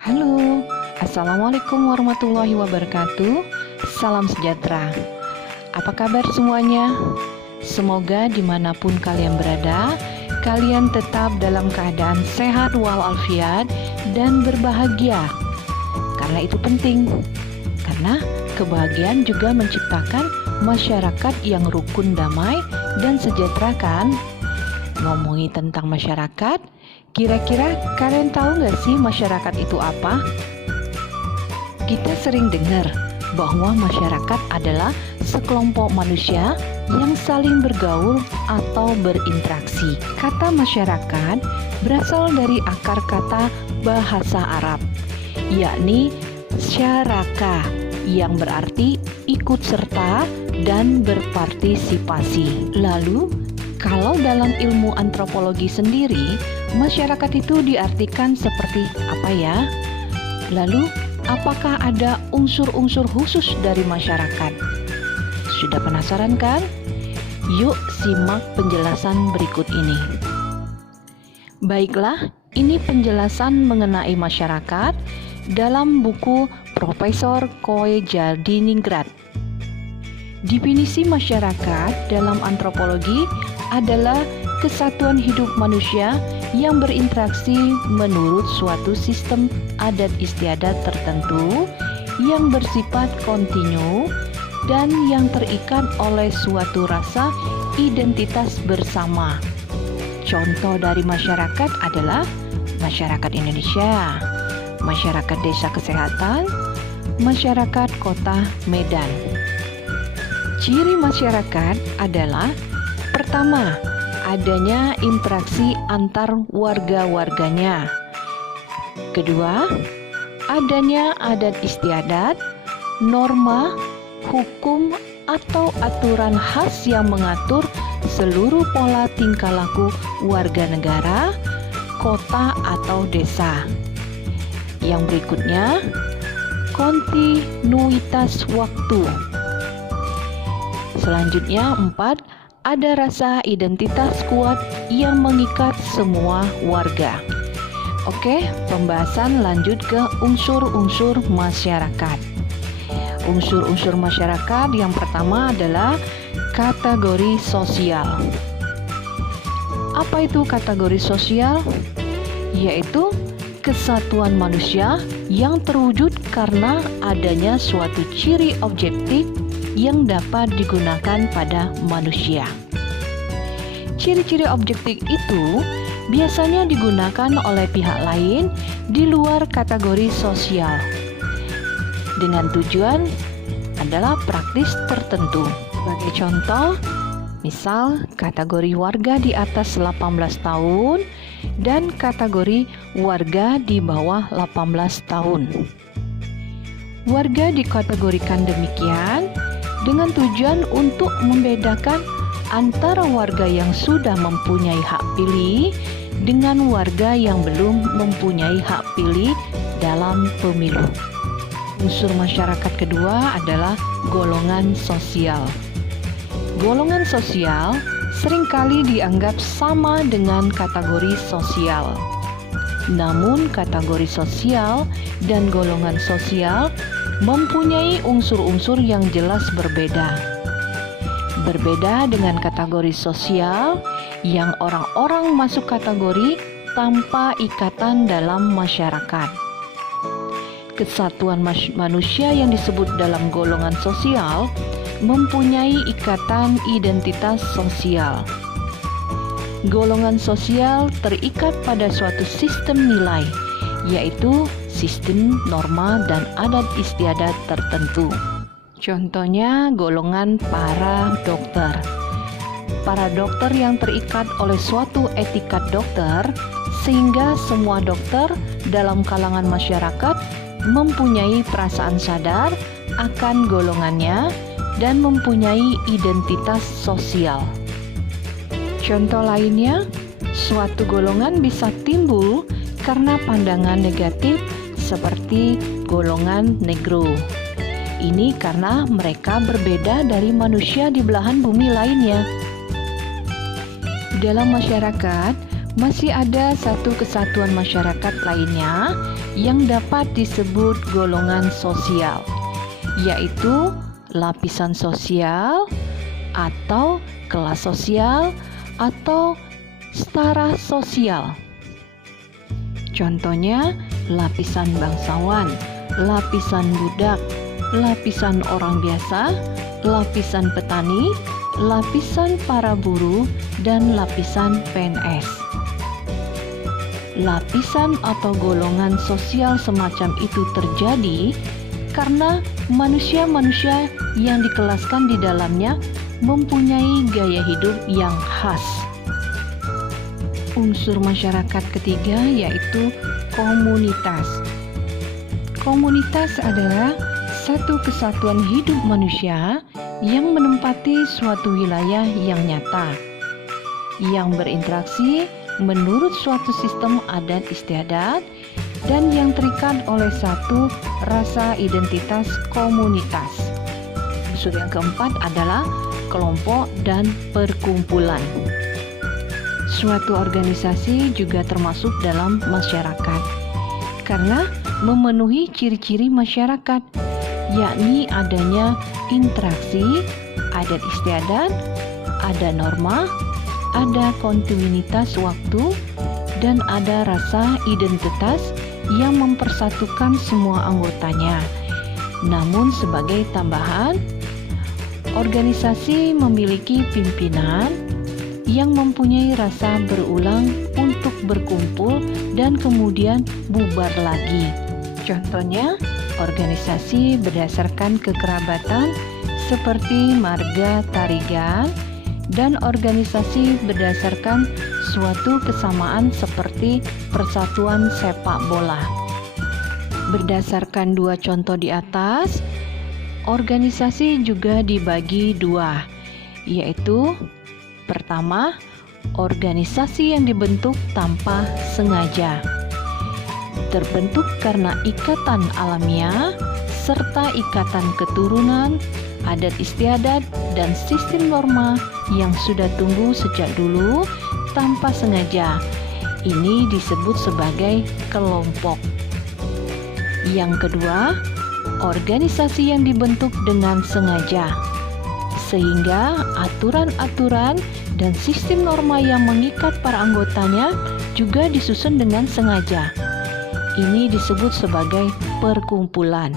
Halo, Assalamualaikum warahmatullahi wabarakatuh. Salam sejahtera. Apa kabar semuanya? Semoga dimanapun kalian berada, kalian tetap dalam keadaan sehat walafiat dan berbahagia. Karena itu penting, karena kebahagiaan juga menciptakan masyarakat yang rukun, damai, dan sejahtera kan? Ngomongin tentang masyarakat, kira-kira kalian tahu nggak sih masyarakat itu apa? Kita sering dengar bahwa masyarakat adalah sekelompok manusia yang saling bergaul atau berinteraksi. Kata masyarakat berasal dari akar kata bahasa Arab, yakni syaraka, yang berarti ikut serta dan berpartisipasi. Lalu, kalau dalam ilmu antropologi sendiri, masyarakat itu diartikan seperti apa ya? Lalu, apakah ada unsur-unsur khusus dari masyarakat? Sudah penasaran kan? Yuk simak penjelasan berikut ini. Baiklah, ini penjelasan mengenai masyarakat dalam buku Profesor Koe Jadiningrat. Definisi masyarakat dalam antropologi adalah kesatuan hidup manusia yang berinteraksi menurut suatu sistem adat istiadat tertentu yang bersifat kontinu dan yang terikat oleh suatu rasa identitas bersama. Contoh dari masyarakat adalah masyarakat Indonesia, masyarakat desa kesehatan, masyarakat kota Medan. Ciri masyarakat adalah pertama, adanya interaksi antar warga-warganya. Kedua, adanya adat istiadat, norma, hukum, atau aturan khas yang mengatur seluruh pola tingkah laku warga negara, kota, atau desa. Yang berikutnya, kontinuitas waktu. Selanjutnya, 4, ada rasa identitas kuat yang mengikat semua warga. Oke, pembahasan lanjut ke unsur-unsur masyarakat. Unsur-unsur masyarakat yang pertama adalah kategori sosial. Apa itu kategori sosial? Yaitu kesatuan manusia yang terwujud karena adanya suatu ciri objektif yang dapat digunakan pada manusia. Ciri-ciri objektif itu biasanya digunakan oleh pihak lain di luar kategori sosial dengan tujuan adalah praktis tertentu. Sebagai contoh, misal kategori warga di atas 18 tahun dan kategori warga di bawah 18 tahun. Warga dikategorikan demikian dengan tujuan untuk membedakan antara warga yang sudah mempunyai hak pilih dengan warga yang belum mempunyai hak pilih dalam pemilu. Unsur masyarakat kedua adalah golongan sosial. Golongan sosial seringkali dianggap sama dengan kategori sosial. Namun kategori sosial dan golongan sosial mempunyai unsur-unsur yang jelas berbeda. Berbeda dengan kategori sosial yang orang-orang masuk kategori tanpa ikatan dalam masyarakat. Kesatuan manusia yang disebut dalam golongan sosial mempunyai ikatan identitas sosial. Golongan sosial terikat pada suatu sistem nilai, yaitu sistem norma dan adat istiadat tertentu. Contohnya golongan para dokter. Para dokter yang terikat oleh suatu etikat dokter, sehingga semua dokter dalam kalangan masyarakat mempunyai perasaan sadar akan golongannya dan mempunyai identitas sosial. Contoh lainnya, suatu golongan bisa timbul karena pandangan negatif seperti golongan negro. Ini karena mereka berbeda dari manusia di belahan bumi lainnya. Dalam masyarakat, masih ada satu kesatuan masyarakat lainnya, yang dapat disebut golongan sosial, yaitu lapisan sosial atau kelas sosial atau setara sosial. Contohnya lapisan bangsawan, lapisan budak, lapisan orang biasa, lapisan petani, lapisan para buruh, dan lapisan PNS. Lapisan atau golongan sosial semacam itu terjadi karena manusia-manusia yang dikelaskan di dalamnya mempunyai gaya hidup yang khas. Unsur masyarakat ketiga yaitu komunitas. Komunitas adalah satu kesatuan hidup manusia yang menempati suatu wilayah yang nyata, yang berinteraksi menurut suatu sistem adat istiadat, dan yang terikat oleh satu rasa identitas komunitas. Unsur yang keempat adalah kelompok dan perkumpulan. Suatu organisasi juga termasuk dalam masyarakat karena memenuhi ciri-ciri masyarakat, yakni adanya interaksi, adat istiadat, ada norma, ada kontinuitas waktu, dan ada rasa identitas yang mempersatukan semua anggotanya. Namun sebagai tambahan, organisasi memiliki pimpinan yang mempunyai rasa berulang untuk berkumpul dan kemudian bubar lagi. Contohnya, organisasi berdasarkan kekerabatan seperti marga tarigan, dan organisasi berdasarkan suatu kesamaan seperti persatuan sepak bola. Berdasarkan dua contoh di atas, organisasi juga dibagi dua, yaitu pertama, organisasi yang dibentuk tanpa sengaja, terbentuk karena ikatan alamiah serta ikatan keturunan, adat istiadat, dan sistem norma yang sudah tumbuh sejak dulu tanpa sengaja. Ini disebut sebagai kelompok. Yang kedua, organisasi yang dibentuk dengan sengaja, sehingga aturan-aturan dan sistem norma yang mengikat para anggotanya juga disusun dengan sengaja. Ini disebut sebagai perkumpulan.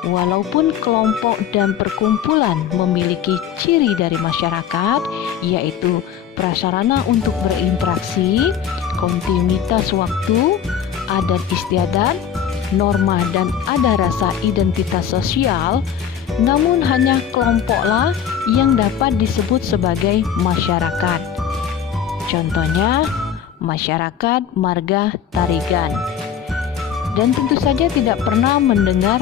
Walaupun kelompok dan perkumpulan memiliki ciri dari masyarakat, yaitu prasarana untuk berinteraksi, kontinuitas waktu, adat istiadat, norma, dan ada rasa identitas sosial, namun hanya kelompoklah yang dapat disebut sebagai masyarakat. Contohnya, masyarakat marga tarigan. Dan tentu saja tidak pernah mendengar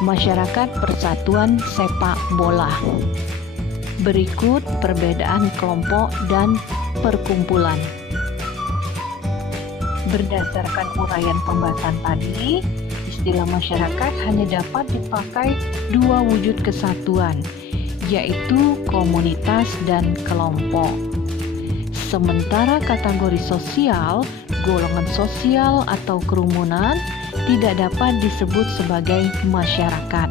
masyarakat persatuan sepak bola. Berikut perbedaan kelompok dan perkumpulan. Berdasarkan uraian pembahasan tadi, istilah masyarakat hanya dapat dipakai dua wujud kesatuan, yaitu komunitas dan kelompok. Sementara kategori sosial, golongan sosial atau kerumunan tidak dapat disebut sebagai masyarakat.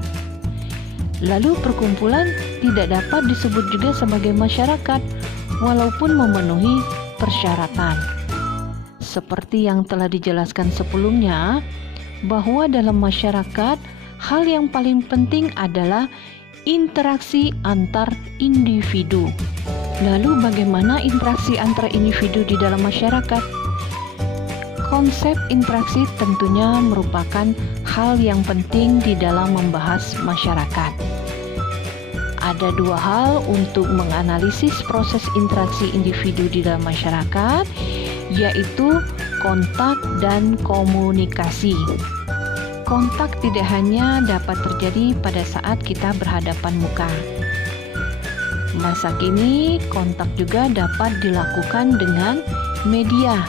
Lalu perkumpulan tidak dapat disebut juga sebagai masyarakat walaupun memenuhi persyaratan. Seperti yang telah dijelaskan sebelumnya, bahwa dalam masyarakat hal yang paling penting adalah interaksi antar individu. Lalu bagaimana interaksi antar individu di dalam masyarakat? Konsep interaksi tentunya merupakan hal yang penting di dalam membahas masyarakat. Ada dua hal untuk menganalisis proses interaksi individu di dalam masyarakat, yaitu kontak dan komunikasi. Kontak tidak hanya dapat terjadi pada saat kita berhadapan muka. Masa kini, kontak juga dapat dilakukan dengan media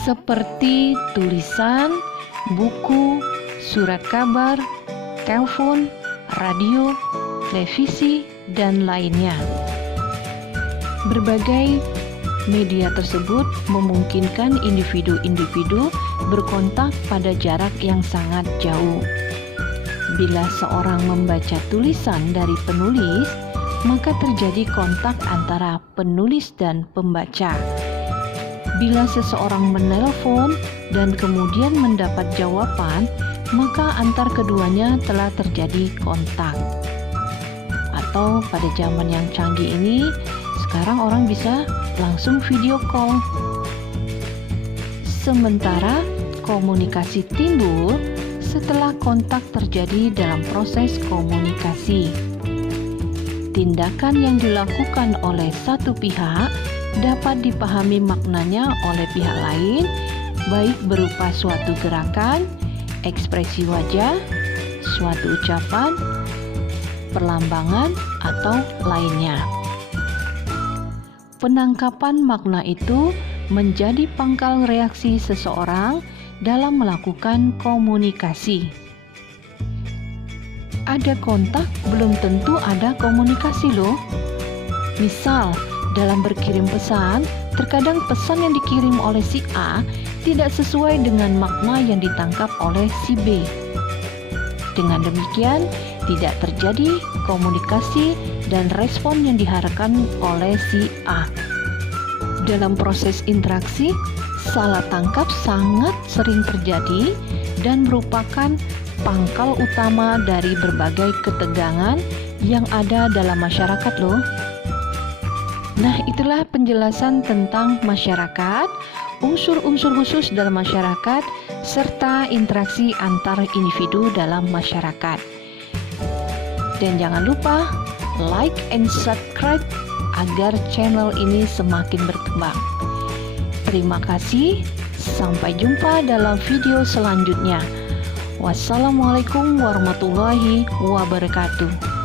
seperti tulisan, buku, surat kabar, telepon, radio, televisi, dan lainnya. Berbagai media tersebut memungkinkan individu-individu berkontak pada jarak yang sangat jauh. Bila seorang membaca tulisan dari penulis, maka terjadi kontak antara penulis dan pembaca. Bila seseorang menelpon dan kemudian mendapat jawaban, maka antar keduanya telah terjadi kontak. Atau pada zaman yang canggih ini, sekarang orang bisa langsung video call. Sementara komunikasi timbul setelah kontak terjadi dalam proses komunikasi. Tindakan yang dilakukan oleh satu pihak dapat dipahami maknanya oleh pihak lain, baik berupa suatu gerakan, ekspresi wajah, suatu ucapan, perlambangan, atau lainnya. Penangkapan makna itu menjadi pangkal reaksi seseorang dalam melakukan komunikasi. Ada kontak, belum tentu ada komunikasi loh. Misal, dalam berkirim pesan, terkadang pesan yang dikirim oleh si A tidak sesuai dengan makna yang ditangkap oleh si B. Dengan demikian, tidak terjadi komunikasi dan respon yang diharapkan oleh si A. Dalam proses interaksi, salah tangkap sangat sering terjadi dan merupakan pangkal utama dari berbagai ketegangan yang ada dalam masyarakat loh. Nah, itulah penjelasan tentang masyarakat, unsur-unsur khusus dalam masyarakat, serta interaksi antar individu dalam masyarakat. Dan jangan lupa like and subscribe agar channel ini semakin berkembang. Terima kasih, sampai jumpa dalam video selanjutnya. Wassalamualaikum warahmatullahi wabarakatuh.